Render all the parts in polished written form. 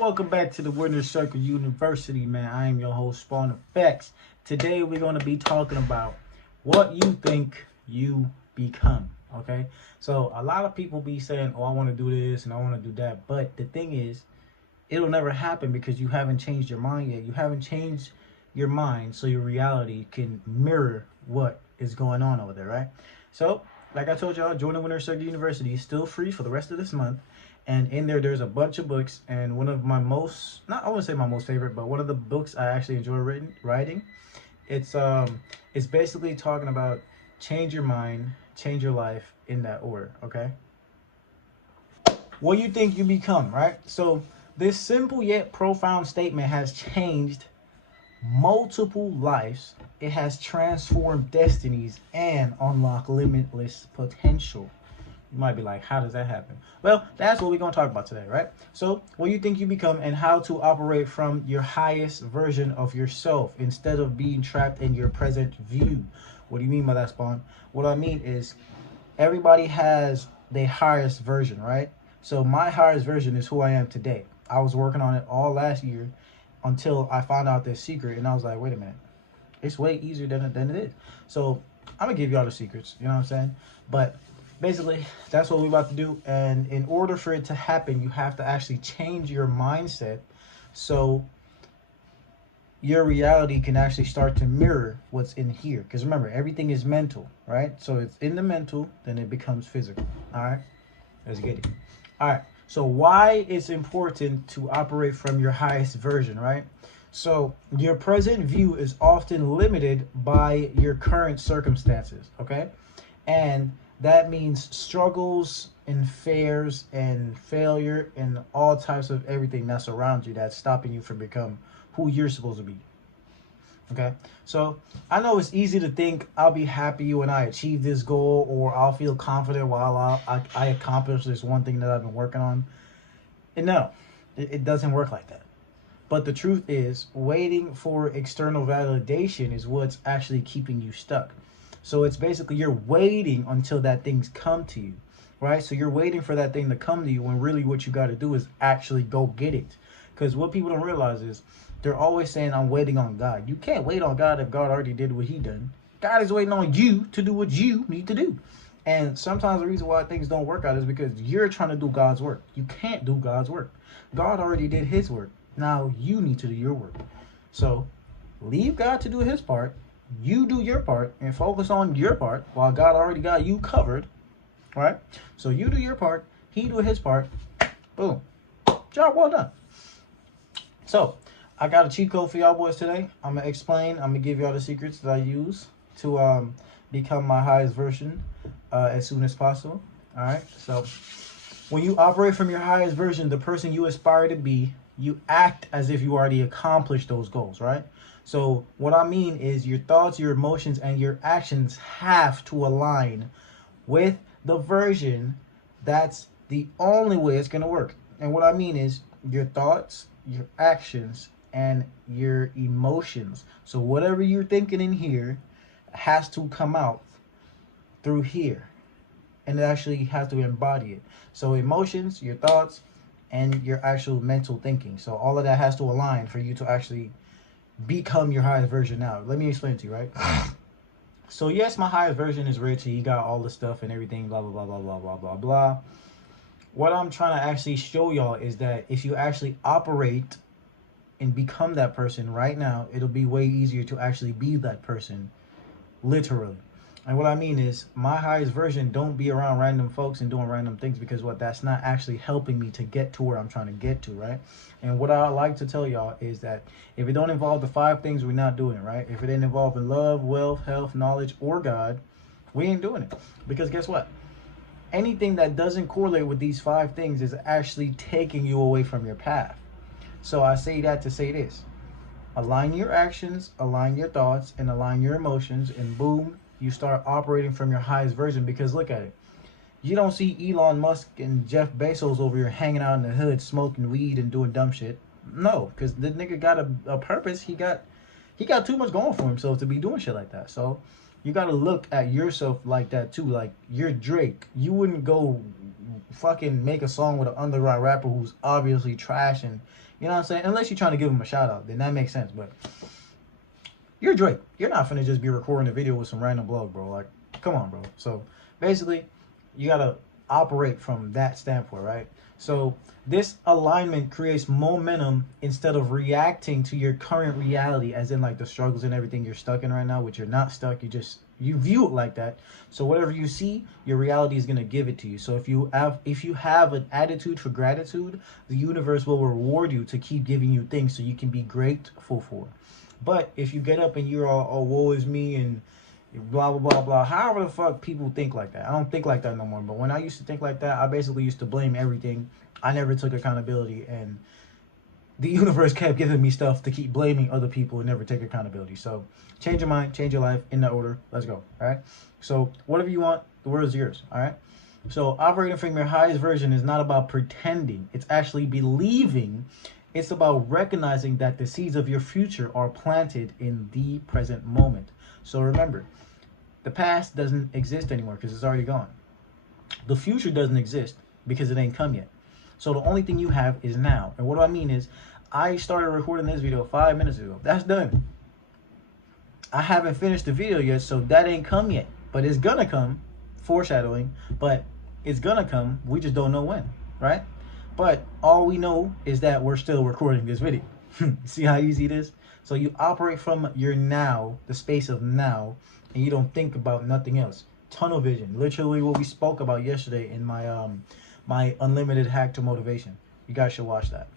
Welcome back to the Winner's Circle University, man. I am your host, spawnfx. Today we're going to be talking about what you think you become, okay? So a lot of people be saying, oh, I want to do this and I want to do that. But the thing is, it'll never happen because you haven't changed your mind yet. You haven't changed your mind so your reality can mirror what is going on over there, right? So, like I told y'all, join the Winner's Circle University is still free for the rest of this month. And in there's a bunch of books, and one of my most, not I wouldn't say my most favorite, but one of the books I actually enjoy writing. It's basically talking about change your mind, change your life in that order, okay? What you think you become, right? So this simple yet profound statement has changed multiple lives. It has transformed destinies and unlocked limitless potential. You might be like, how does that happen? Well, that's what we're going to talk about today, right? So, what you think you become and how to operate from your highest version of yourself instead of being trapped in your present view. What do you mean by that, Spawn? What I mean is everybody has their highest version, right? So, my highest version is who I am today. I was working on it all last year until I found out this secret, and I was like, wait a minute. It's way easier than it is. So, I'm going to give you all the secrets, you know what I'm saying? But basically, that's what we're about to do. And in order for it to happen, you have to actually change your mindset so your reality can actually start to mirror what's in here. Because remember, everything is mental, right? So it's in the mental, then it becomes physical. All right, let's get it. All right, so why it's important to operate from your highest version, right? So your present view is often limited by your current circumstances, okay? And that means struggles and fears and failure and all types of everything that's around you that's stopping you from becoming who you're supposed to be. Okay, so I know it's easy to think I'll be happy when I achieve this goal, or I'll feel confident while I accomplish this one thing that I've been working on. And no, it doesn't work like that. But the truth is, waiting for external validation is what's actually keeping you stuck. So it's basically you're waiting until that thing's come to you, right? So you're waiting for that thing to come to you when really what you got to do is actually go get it. Because what people don't realize is they're always saying, I'm waiting on God. You can't wait on God if God already did what he done. God is waiting on you to do what you need to do. And sometimes the reason why things don't work out is because you're trying to do God's work. You can't do God's work. God already did his work. Now you need to do your work. So leave God to do his part. You do your part and focus on your part while God already got you covered, right? So you do your part, he do his part, boom, job well done. So I got a cheat code for y'all boys today. I'm gonna explain. I'm gonna give y'all the secrets that I use to become my highest version as soon as possible. All right. So when you operate from your highest version, the person you aspire to be, you act as if you already accomplished those goals, right? So what I mean is your thoughts, your emotions, and your actions have to align with the version. That's the only way it's going to work. And what I mean is your thoughts, your actions, and your emotions. So whatever you're thinking in here has to come out through here. And it actually has to embody it. So emotions, your thoughts, and your actual mental thinking. So all of that has to align for you to actually become your highest version. Now let me explain to you, right? So yes, my highest version is rich. He got all the stuff and everything, blah blah blah blah blah blah blah blah. What I'm trying to actually show y'all is that if you actually operate and become that person right now, it'll be way easier to actually be that person, literally. And what I mean is my highest version don't be around random folks and doing random things, because what, that's not actually helping me to get to where I'm trying to get to, right? And what I like to tell y'all is that if it don't involve the 5 things, we're not doing it, right? If it didn't involve in love, wealth, health, knowledge, or God, we ain't doing it. Because guess what? Anything that doesn't correlate with these 5 things is actually taking you away from your path. So I say that to say this. Align your actions, align your thoughts, and align your emotions, and boom, you start operating from your highest version. Because look at it. You don't see Elon Musk and Jeff Bezos over here hanging out in the hood, smoking weed and doing dumb shit. No, because the nigga got a purpose. He got too much going for himself to be doing shit like that. So you got to look at yourself like that too. Like, you're Drake. You wouldn't go fucking make a song with an underground rapper who's obviously trash, and you know what I'm saying? Unless you're trying to give him a shout out, then that makes sense. But you're Drake. You're not finna just be recording a video with some random blog, bro. Like, come on, bro. So basically, you gotta operate from that standpoint, right? So this alignment creates momentum instead of reacting to your current reality, as in like the struggles and everything you're stuck in right now, which you're not stuck. You view it like that. So whatever you see, your reality is gonna give it to you. So if you have an attitude for gratitude, the universe will reward you to keep giving you things so you can be grateful for. But if you get up and you're all, oh, woe is me, and blah, blah, blah, blah, however the fuck people think like that. I don't think like that no more. But when I used to think like that, I basically used to blame everything. I never took accountability. And the universe kept giving me stuff to keep blaming other people and never take accountability. So change your mind, change your life in that order. Let's go. All right. So whatever you want, the world is yours. All right. So operating from your highest version is not about pretending. It's actually believing. It's about recognizing that the seeds of your future are planted in the present moment. So remember, the past doesn't exist anymore because it's already gone. The future doesn't exist because it ain't come yet. So the only thing you have is now. And what do I mean is, I started recording this video 5 minutes ago. That's done. I haven't finished the video yet, so that ain't come yet. But it's gonna come. Foreshadowing. But it's gonna come. We just don't know when, right? But all we know is that we're still recording this video. See how easy it is? So you operate from your now, the space of now, and you don't think about nothing else. Tunnel vision, literally what we spoke about yesterday in my my unlimited hack to motivation. You guys should watch that.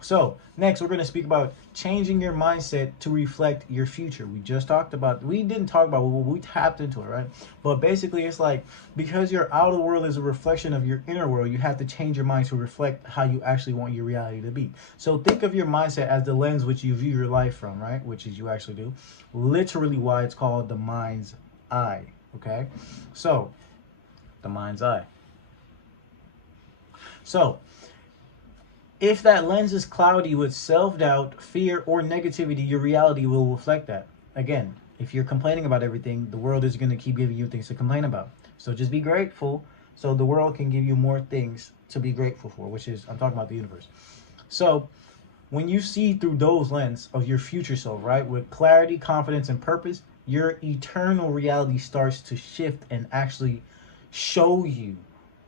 So next, we're going to speak about changing your mindset to reflect your future. We just talked about, we didn't talk about, we tapped into it, right? But basically it's like, because your outer world is a reflection of your inner world, you have to change your mind to reflect how you actually want your reality to be. So think of your mindset as the lens which you view your life from, right? Which is you actually do. Literally why it's called the mind's eye, okay? So the mind's eye. So if that lens is cloudy with self-doubt, fear, or negativity, your reality will reflect that. Again, if you're complaining about everything, the world is going to keep giving you things to complain about. So just be grateful so the world can give you more things to be grateful for, which is, I'm talking about the universe. So when you see through those lens of your future self, right, with clarity, confidence, and purpose, your eternal reality starts to shift and actually show you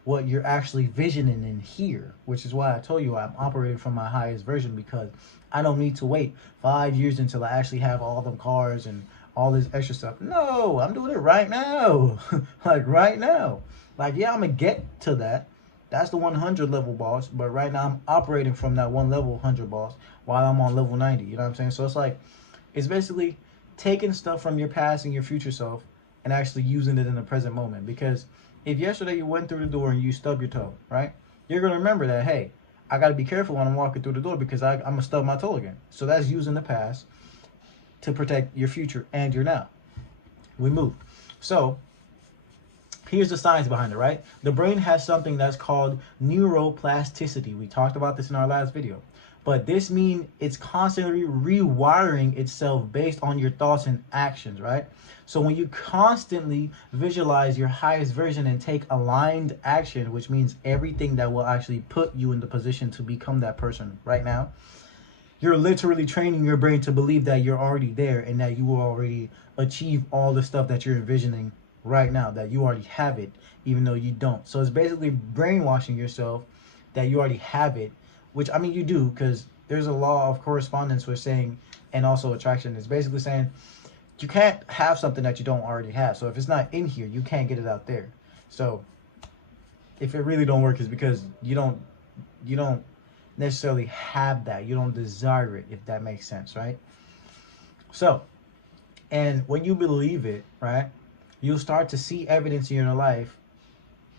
what you're actually visioning in here, which is why I told you I'm operating from my highest version, because I don't need to wait 5 years until I actually have all them cars and all this extra stuff. No, I'm doing it right now. Like right now. Like, yeah, I'm gonna get to that. That's the 100 level boss, but right now I'm operating from that one level 100 boss while I'm on level 90. You know what I'm saying? So it's like, it's basically taking stuff from your past and your future self and actually using it in the present moment. Because if yesterday you went through the door and you stubbed your toe, right? You're going to remember that, hey, I got to be careful when I'm walking through the door because I'm going to stub my toe again. So that's using the past to protect your future and your now. We move. So here's the science behind it, right? The brain has something that's called neuroplasticity. We talked about this in our last video. But this means it's constantly rewiring itself based on your thoughts and actions, right? So when you constantly visualize your highest version and take aligned action, which means everything that will actually put you in the position to become that person right now, you're literally training your brain to believe that you're already there and that you will already achieve all the stuff that you're envisioning right now, that you already have it, even though you don't. So it's basically brainwashing yourself that you already have it, which, I mean, you do, because there's a law of correspondence with saying, and also attraction. It's basically saying you can't have something that you don't already have. So if it's not in here, you can't get it out there. So if it really don't work, it's because you don't necessarily have that. You don't desire it, if that makes sense, right? So, and when you believe it, right, you'll start to see evidence in your life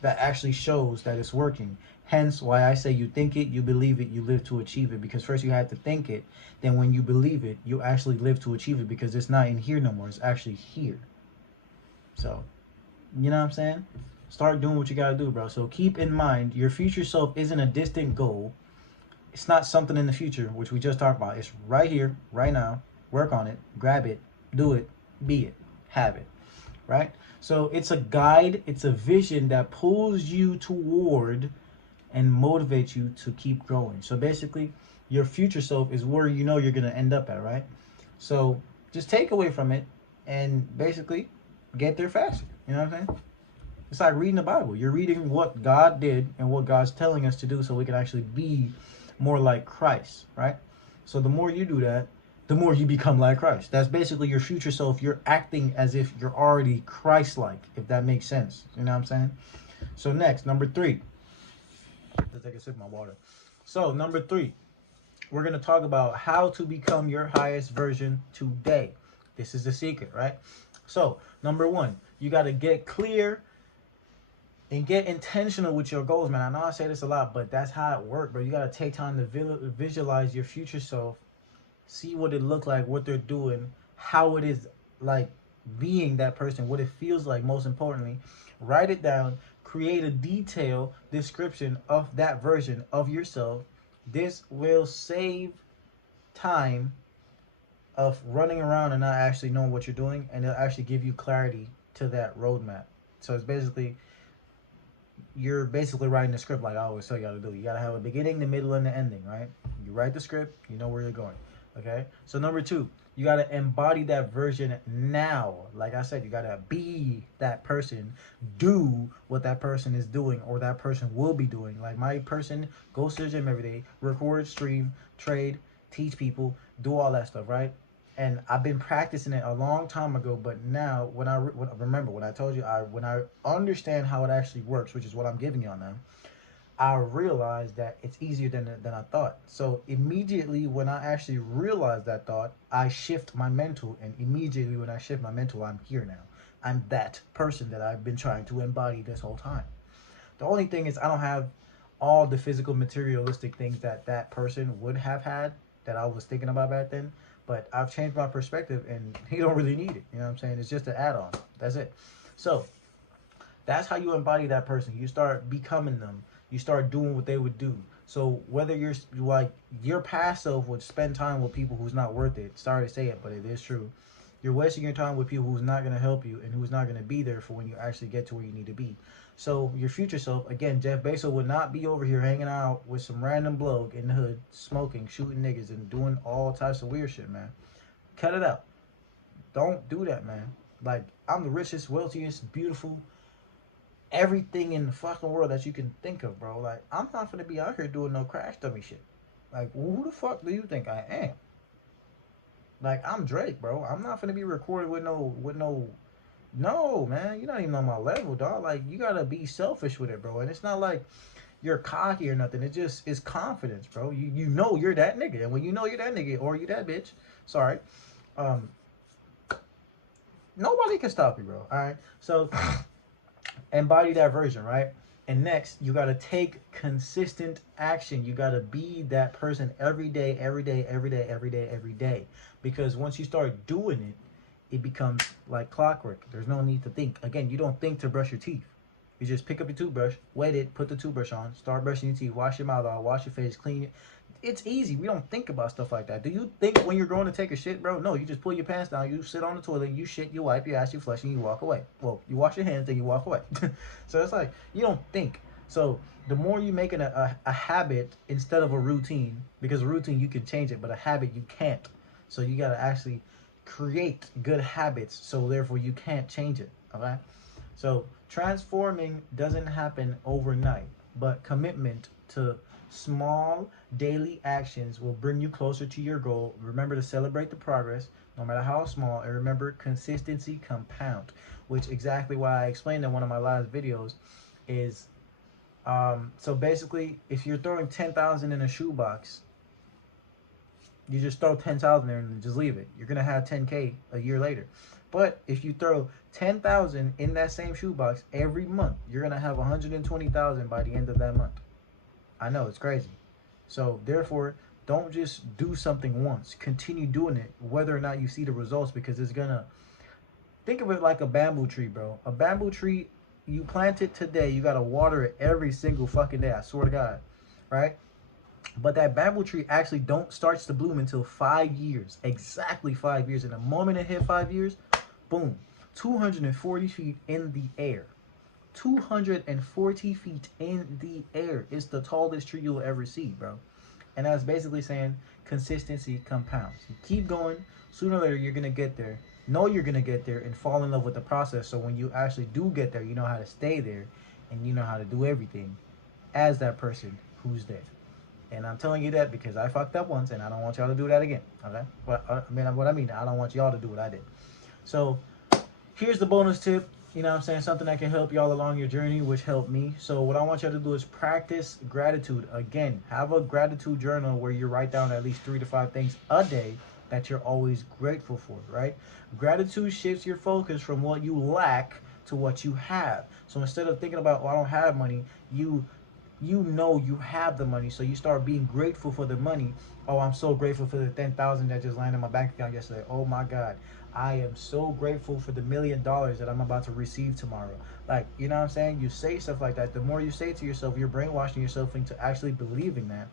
that actually shows that it's working. Hence why I say you think it, you believe it, you live to achieve it. Because first you have to think it, then when you believe it, you actually live to achieve it, because it's not in here no more. It's actually here. So, you know what I'm saying? Start doing what you gotta do, bro. So keep in mind, your future self isn't a distant goal. It's not something in the future, which we just talked about. It's right here, right now. Work on it, grab it, do it, be it. habit, right? So it's a guide, it's a vision that pulls you toward and motivates you to keep growing. So basically, your future self is where you know you're going to end up at, right? So just take away from it and basically get there faster. You know what I'm saying? It's like reading the Bible. You're reading what God did and what God's telling us to do so we can actually be more like Christ, right? So the more you do that, the more you become like Christ. That's basically your future self. You're acting as if you're already Christ-like, if that makes sense. You know what I'm saying? So next, number 3. Let's take a sip of my water. So number 3, we're going to talk about how to become your highest version today. This is the secret, right? So number 1, you got to get clear and get intentional with your goals, man. I know I say this a lot, but that's how it works, bro. You got to take time to visualize your future self, see what it look like, what they're doing, how it is like being that person, what it feels like, most importantly. Write it down, create a detailed description of that version of yourself. This will save time of running around and not actually knowing what you're doing, and it'll actually give you clarity to that roadmap. So it's basically, you're basically writing the script like I always tell y'all to do. You gotta have a beginning, the middle, and the ending, right? You write the script, you know where you're going. Okay? So number 2, you gotta embody that version now. Like I said, you gotta be that person. Do what that person is doing or that person will be doing. Like my person goes to the gym every day, record, stream, trade, teach people, do all that stuff, right? And I've been practicing it a long time ago, but now when I remember when I told you when I understand how it actually works, which is what I'm giving y'all now, I realized that it's easier than I thought. So immediately when I actually realized that thought, I shift my mental, and immediately when I shift my mental, I'm here now. I'm that person that I've been trying to embody this whole time. The only thing is I don't have all the physical materialistic things that that person would have had that I was thinking about back then. But I've changed my perspective, and he don't really need it. You know what I'm saying? It's just an add-on. That's it. So that's how you embody that person. You start becoming them. You start doing what they would do. So whether you're like, your past self would spend time with people who's not worth it. Sorry to say it, but it is true. You're wasting your time with people who's not going to help you and who's not going to be there for when you actually get to where you need to be. So your future self, again, Jeff Bezos would not be over here hanging out with some random bloke in the hood, smoking, shooting niggas, and doing all types of weird shit, man. Cut it out. Don't do that, man. Like, I'm the richest, wealthiest, beautiful, everything in the fucking world that you can think of, bro. Like, I'm not gonna be out here doing no crash dummy shit. Like, who the fuck do you think I am? Like, I'm Drake, bro. I'm not gonna be recorded with no, man. You're not even on my level, dog. Like, you gotta be selfish with it, bro. And it's not like you're cocky or nothing. It just is confidence, bro. You know you're that nigga, and when you know you're that nigga or you that bitch, sorry, nobody can stop you, bro. All right, so embody that version, right? And next, you got to take consistent action. You got to be that person every day, every day, every day, every day, every day. Because once you start doing it, it becomes like clockwork. There's no need to think. Again, you don't think to brush your teeth. You just pick up your toothbrush, wet it, put the toothbrush on, start brushing your teeth, wash your mouth out, wash your face, clean it. It's easy. We don't think about stuff like that. Do you think when you're going to take a shit, bro? No, you just pull your pants down, you sit on the toilet, you shit, you wipe your ass, you flush, and you walk away. Well, you wash your hands, then you walk away. So it's like, you don't think. So the more you make it a habit instead of a routine, because a routine you can change it, but a habit you can't. So you got to actually create good habits, so therefore you can't change it, okay? So transforming doesn't happen overnight, but commitment to small daily actions will bring you closer to your goal. Remember to celebrate the progress, no matter how small, and remember consistency compound, which exactly why I explained in one of my last videos is, so basically if you're throwing 10,000 in a shoebox, you just throw 10,000 there and just leave it. You're going to have 10K a year later. But if you throw 10,000 in that same shoebox every month, you're going to have 120,000 by the end of that month. I know, it's crazy. So therefore, don't just do something once. Continue doing it, whether or not you see the results, because it's going to, think of it like a bamboo tree, bro. A bamboo tree, you plant it today, you got to water it every single fucking day. I swear to God, right? But that bamboo tree actually starts to bloom until 5 years, exactly 5 years. And the moment it hit 5 years, boom, 240 feet in the air. 240 feet in the air. It's the tallest tree you'll ever see, bro. And that's basically saying consistency compounds. You keep going, sooner or later you're gonna get there. Know you're gonna get there and fall in love with the process. So when you actually do get there, you know how to stay there and you know how to do everything as that person who's there. And I'm telling you that because I fucked up once and I don't want y'all to do that again. Okay? But what I mean, I don't want y'all to do what I did. So here's the bonus tip. You know what I'm saying? Something that can help y'all along your journey, which helped me. So what I want y'all to do is practice gratitude. Again, have a gratitude journal where you write down at least 3 to 5 things a day that you're always grateful for, right? Gratitude shifts your focus from what you lack to what you have. So instead of thinking about, oh, I don't have money, you know you have the money, so you start being grateful for the money. Oh, I'm so grateful for the 10,000 that just landed in my bank account yesterday. Oh my God, I am so grateful for the $1 million that I'm about to receive tomorrow. Like, you know what I'm saying? You say stuff like that. The more you say to yourself, you're brainwashing yourself into actually believing that.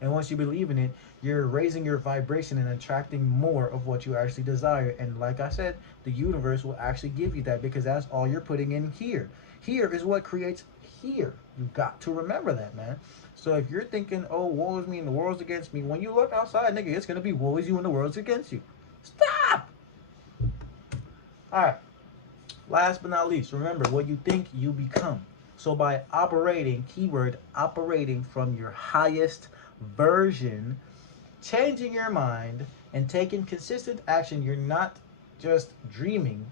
And once you believe in it, you're raising your vibration and attracting more of what you actually desire. And like I said, the universe will actually give you that because that's all you're putting in here. Here is what creates here. You got to remember that, man. So if you're thinking, oh, woe is me and the world's against me, when you look outside, nigga, it's going to be woe is you and the world's against you. Stop! All right. Last but not least, remember what you think you become. So by operating, keyword, operating from your highest version, changing your mind, and taking consistent action, you're not just dreaming,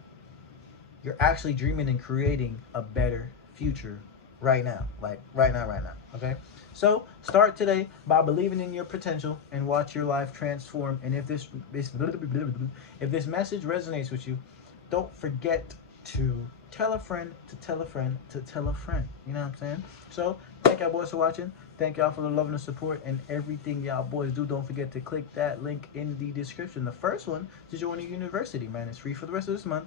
you're actually dreaming and creating a better future right now. Like right now, okay? So start today by believing in your potential and watch your life transform. And if this message resonates with you, don't forget to tell a friend to tell a friend to tell a friend. You know what I'm saying? So thank y'all boys for watching. Thank y'all for the love and the support and everything y'all boys do. Don't forget to click that link in the description. The first one to join the university, man. It's free for the rest of this month.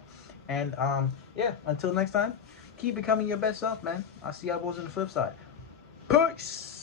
And yeah, until next time, keep becoming your best self, man. I'll see y'all boys on the flip side. Peace.